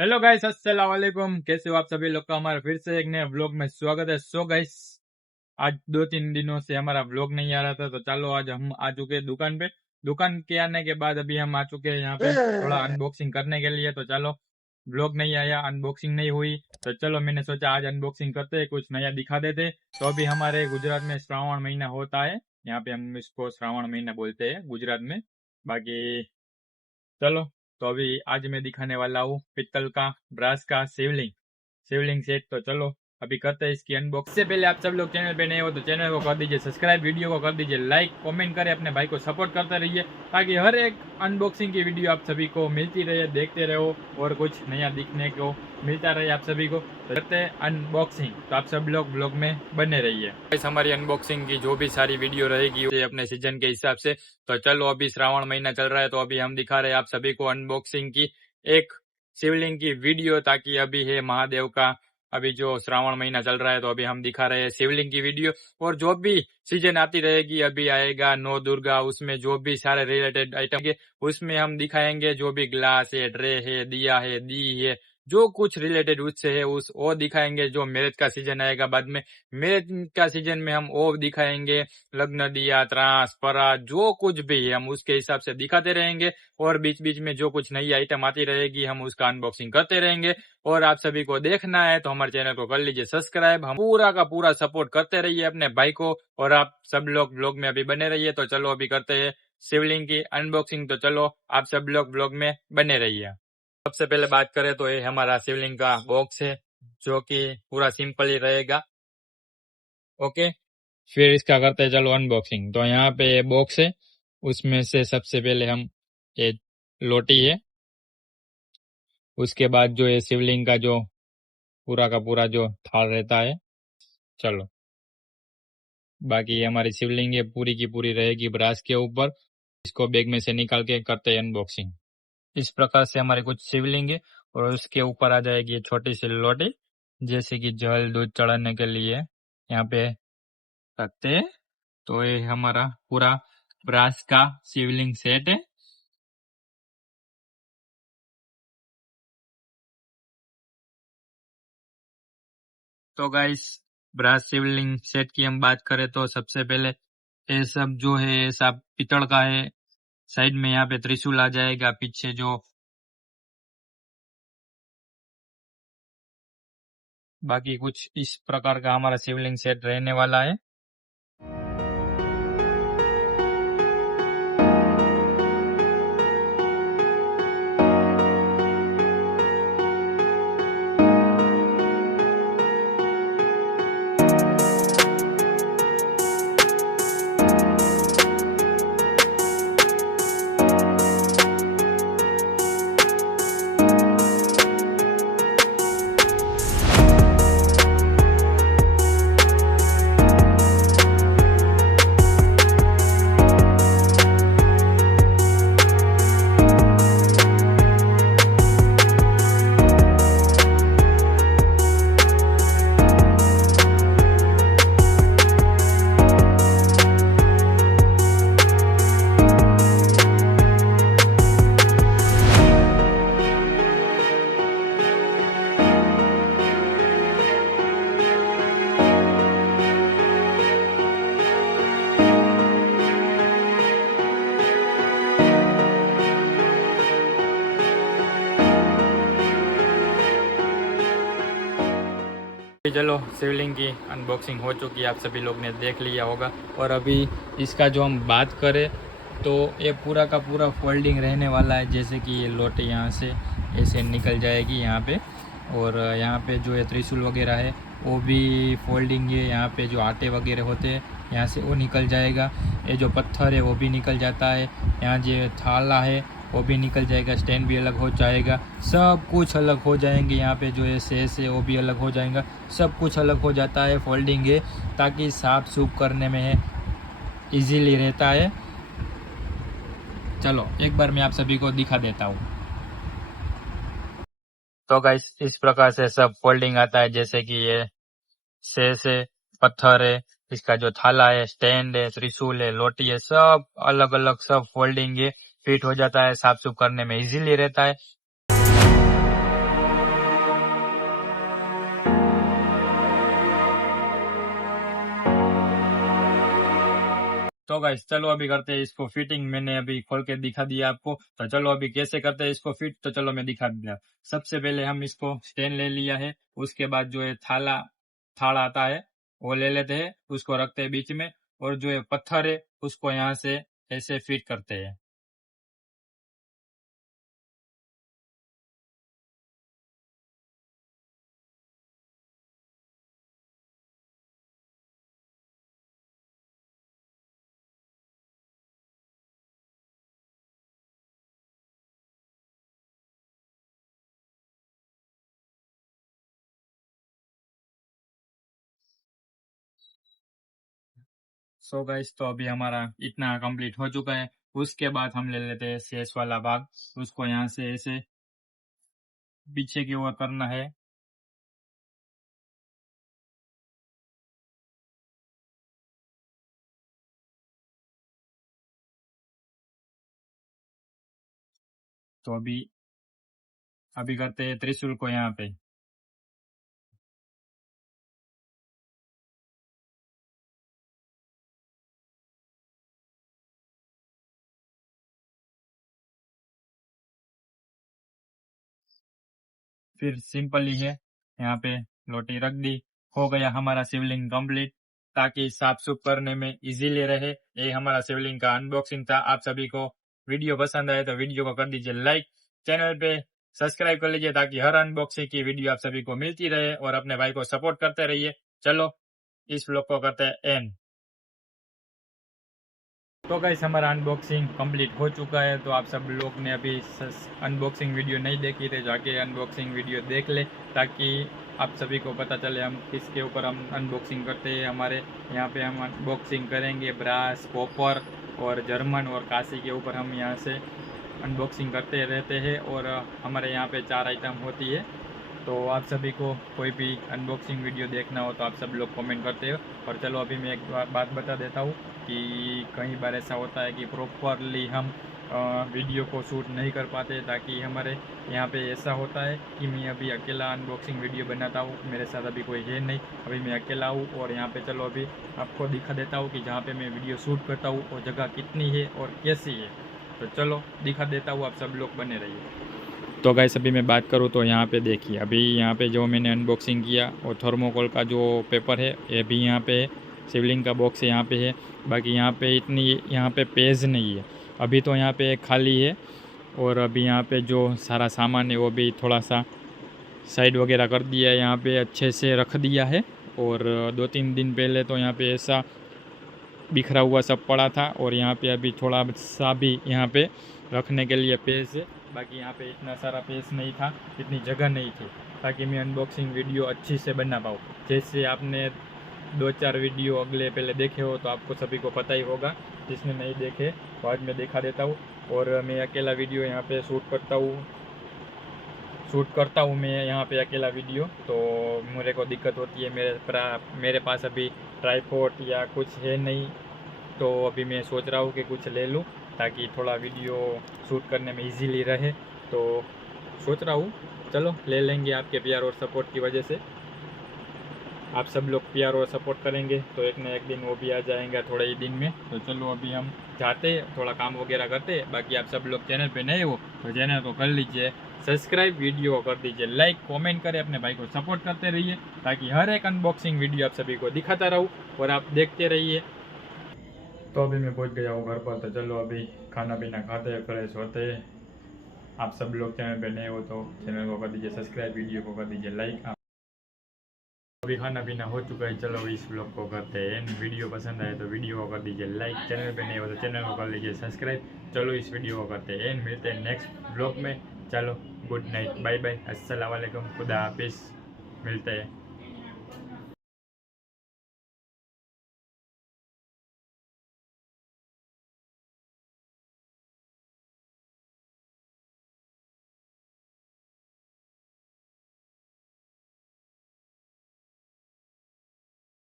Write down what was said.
Hello guys, अस्सलाम वालेकुम। कैसे हो आप सभी लोग का हमारा फिर से एक नए व्लॉग में स्वागत है। सो गाइस, आज 2-3 दिनों से हमारा व्लॉग नहीं आ रहा था, तो चलो आज हम आ चुके हैं दुकान पे। दुकान के आने के बाद अभी हम आ चुके हैं यहाँ पे थोड़ा अनबॉक्सिंग करने के लिए। तो चलो, व्लॉग नहीं आया, अनबॉक्सिंग नहीं हुई, तो चलो मैंने सोचा आज अनबॉक्सिंग करते हैं, कुछ नया दिखा देते। तो अभी हमारे गुजरात में श्रावण महीना होता है, यहाँ पे हम इसको श्रावण महीना बोलते हैं गुजरात में। बाकी चलो, तो अभी आज मैं दिखाने वाला हूँ पित्तल का ब्रास का शिवलिंग सेट। तो चलो अभी करते हैं इसकी अनबॉक्स। इससे पहले आप सब लोग चैनल पे नए हो तो चैनल को कर दीजिए सब्सक्राइब, वीडियो को कर दीजिए लाइक, कमेंट करें, अपने भाई को सपोर्ट करते रहिए ताकि हर एक अनबॉक्सिंग की वीडियो आप सभी को मिलती रहे, देखते रहो और कुछ नया दिखने को मिलता रहे आप सभी को। तो करते हैं अनबॉक्सिंग, तो आप सब लोग ब्लॉग में बने रहिए। इस हमारी अनबॉक्सिंग की जो भी सारी वीडियो रहेगी अपने सीजन के हिसाब से। तो चलो, अभी श्रावण महीना चल रहा है, तो अभी हम दिखा रहे हैं आप सभी को अनबॉक्सिंग की एक शिवलिंग की वीडियो, ताकि अभी है महादेव का, अभी जो श्रावण महीना चल रहा है, तो अभी हम दिखा रहे हैं शिवलिंग की वीडियो। और जो भी सीजन आती रहेगी, अभी आएगा नौ दुर्गा, उसमें जो भी सारे रिलेटेड आइटम है उसमें हम दिखाएंगे। जो भी ग्लास है, ट्रे है, दिया है, दी है, जो कुछ रिलेटेड उससे है उस वो दिखाएंगे। जो मैरिज का सीजन आएगा बाद में, मैरिज का सीजन में हम वो दिखाएंगे। लग्न दिया, त्रास, परात, जो कुछ भी है हम उसके हिसाब से दिखाते रहेंगे। और बीच बीच में जो कुछ नई आइटम आती रहेगी हम उसका अनबॉक्सिंग करते रहेंगे। और आप सभी को देखना है तो हमारे चैनल को कर लीजिए सब्सक्राइब। हम पूरा का पूरा सपोर्ट करते रहिए अपने भाई को, और आप सब लोग ब्लॉग में अभी बने रहिए। तो चलो अभी करते हैं शिवलिंग की अनबॉक्सिंग। तो चलो आप सब लोग ब्लॉग में बने रहिए। सबसे पहले बात करें तो ये हमारा शिवलिंग का बॉक्स है, जो कि पूरा सिंपल ही रहेगा। ओके, फिर इसका करते हैं चलो अनबॉक्सिंग। तो यहाँ पे ये बॉक्स है, उसमें से सबसे पहले हम ये लोटी है, उसके बाद जो ये शिवलिंग का जो पूरा का पूरा जो थाल रहता है। चलो, बाकी ये हमारी शिवलिंग है पूरी की पूरी रहेगी ब्रास के ऊपर। इसको बैग में से निकाल के करते हैं अनबॉक्सिंग। इस प्रकार से हमारी कुछ शिवलिंग है, और उसके ऊपर आ जाएगी ये छोटी सी लोटी, जैसे कि जल दूध चढ़ाने के लिए यहाँ पे रखते हैं। तो ये हमारा पूरा ब्रास का शिवलिंग सेट है। तो गाइस, ब्रास शिवलिंग सेट की हम बात करें तो सबसे पहले ये सब जो है ये सब पीतल का है। साइड में यहाँ पे त्रिशूल आ जाएगा, पीछे जो बाकी कुछ इस प्रकार का हमारा शिवलिंग सेट रहने वाला है। चलो, शिवलिंग की अनबॉक्सिंग हो चुकी है, आप सभी लोग ने देख लिया होगा। और अभी इसका जो हम बात करें तो ये पूरा का पूरा फोल्डिंग रहने वाला है। जैसे कि ये लोटे यहाँ से ऐसे निकल जाएगी यहाँ पे, और यहाँ पे जो है त्रिशूल वगैरह है वो भी फोल्डिंग है। यहाँ पे जो आटे वगैरह होते हैं यहाँ से वो निकल जाएगा। ये जो पत्थर है वो भी निकल जाता है। यहाँ जो थाला है वो भी निकल जाएगा, स्टैंड भी अलग हो जाएगा, सब कुछ अलग हो जाएंगे। यहाँ पे जो है सेस है वो भी अलग हो जाएगा, सब कुछ अलग हो जाता है। फोल्डिंग है ताकि साफ सूफ करने में है इजीली रहता है। चलो एक बार मैं आप सभी को दिखा देता हूँ। तो गाइस, इस प्रकार से सब फोल्डिंग आता है। जैसे कि ये सेस है, पत्थर है, इसका जो थाला है, स्टैंड है, त्रिशूल है, लोटी है, सब अलग अलग सब फोल्डिंग है, फिट हो जाता है, साफ सुफ करने में इजीली रहता है। तो गाइस चलो अभी करते हैं इसको फिटिंग। मैंने अभी खोल के दिखा दिया आपको, तो चलो अभी कैसे करते हैं इसको फिट, तो चलो मैं दिखा दिया। सबसे पहले हम इसको स्टैंड ले लिया है, उसके बाद जो है थाल आता है वो ले लेते हैं, उसको रखते हैं बीच में, और जो है पत्थर है उसको यहाँ से ऐसे फिट करते हैं। सो गाइस तो अभी हमारा इतना कंप्लीट हो चुका है। उसके बाद हम ले लेते हैं शेष वाला भाग, उसको यहाँ से ऐसे पीछे की ओर करना है। तो अभी अभी करते हैं त्रिशूल को यहाँ पे। फिर सिंपल ही है, यहाँ पे लोटी रख दी, हो गया हमारा शिवलिंग कंप्लीट। ताकि साफ सुफ करने में इजीली रहे, ये हमारा शिवलिंग का अनबॉक्सिंग था। आप सभी को वीडियो पसंद आए तो वीडियो को कर दीजिए लाइक, चैनल पे सब्सक्राइब कर लीजिए ताकि हर अनबॉक्सिंग की वीडियो आप सभी को मिलती रहे, और अपने भाई को सपोर्ट करते रहिए। चलो इस व्लॉग को करते हैं एंड। तो गाइस हमारा अनबॉक्सिंग कंप्लीट हो चुका है। तो आप सब लोग ने अभी अनबॉक्सिंग वीडियो नहीं देखी थे, जाके अनबॉक्सिंग वीडियो देख ले, ताकि आप सभी को पता चले हम किसके ऊपर हम अनबॉक्सिंग करते हैं। हमारे यहाँ पे हम अनबॉक्सिंग करेंगे ब्रास, कॉपर और जर्मन और काशी के ऊपर हम यहाँ से अनबॉक्सिंग करते रहते हैं। और हमारे यहाँ पे 4 आइटम होती है। तो आप सभी को कोई भी अनबॉक्सिंग वीडियो देखना हो तो आप सब लोग कमेंट करते हो। और चलो अभी मैं एक बात बता देता हूँ कि कई बार ऐसा होता है कि प्रॉपरली हम वीडियो को शूट नहीं कर पाते, ताकि हमारे यहाँ पे ऐसा होता है कि मैं अभी अकेला अनबॉक्सिंग वीडियो बनाता हूँ, मेरे साथ अभी कोई है नहीं, अभी मैं अकेला हूँ। और यहाँ पे चलो अभी आपको दिखा देता हूँ कि जहाँ पे मैं वीडियो शूट करता हूँ वो जगह कितनी है और कैसी है। तो चलो दिखा देता हूँ, आप सब लोग बने रहिए। तो गाइस अभी मैं बात करूँ तो यहाँ पे देखिए, अभी यहाँ पे जो मैंने अनबॉक्सिंग किया वो थर्मोकोल का जो पेपर है ये भी यहाँ पे है, शिवलिंग का बॉक्स यहाँ पे है। बाकी यहाँ पे इतनी यहाँ पे पेज नहीं है, अभी तो यहाँ पे खाली है। और अभी यहाँ पे जो सारा सामान है वो भी थोड़ा सा साइड वगैरह कर दिया है, यहाँ पे अच्छे से रख दिया है। और 2-3 दिन पहले तो यहाँ पे ऐसा बिखरा हुआ सब पड़ा था, और यहाँ पे अभी थोड़ा सा भी यहाँ पे रखने के लिए पेज है। बाकी यहाँ पे इतना सारा पेज नहीं था, इतनी जगह नहीं थी, ताकि मैं अनबॉक्सिंग वीडियो अच्छी से बना पाऊँ। जैसे आपने 2-4 वीडियो अगले पहले देखे हो तो आपको सभी को पता ही होगा, जिसने नहीं देखे तो आज मैं दिखा देता हूँ। और मैं अकेला वीडियो यहाँ पे शूट करता हूँ मैं यहाँ पे अकेला वीडियो, तो मेरे को दिक्कत होती है। मेरे पास अभी ट्राईपॉड या कुछ है नहीं, तो अभी मैं सोच रहा हूँ कि कुछ ले लूँ ताकि थोड़ा वीडियो शूट करने में इजीली रहे। तो सोच रहा हूँ चलो ले लेंगे, आपके प्यार और सपोर्ट की वजह से। आप सब लोग प्यार और सपोर्ट करेंगे तो एक ना एक दिन वो भी आ जाएगा थोड़े ही दिन में। तो चलो अभी हम जाते हैं, थोड़ा काम वगैरह करते हैं। बाकी आप सब लोग चैनल पे नए हो तो चैनल को कर लीजिए सब्सक्राइब, वीडियो को कर दीजिए लाइक, कमेंट करें, अपने भाई को सपोर्ट करते रहिए, ताकि हर एक अनबॉक्सिंग वीडियो आप सभी को दिखाता रहूँ और आप देखते रहिए। तो अभी मैं पहुंच गया हूँ घर पर, तो चलो अभी खाना पीना खाते हैं, फ्रेश होते हैं। आप सब लोग चैनल पे नए हो तो चैनल को कर दीजिए सब्सक्राइब, वीडियो को कर दीजिए लाइक। अभी खाना पीना हो चुका है, चलो इस ब्लॉग को करते हैं। वीडियो पसंद आए तो वीडियो को कर दीजिए लाइक, चैनल पे नए हो तो चैनल को कर लीजिए सब्सक्राइब। चलो इस वीडियो को करते हैं, मिलते हैं नेक्स्ट ब्लॉग में। चलो गुड नाइट, बाय बाय, अस्सलाम वालेकुम, खुदा हाफिज़, मिलते हैं।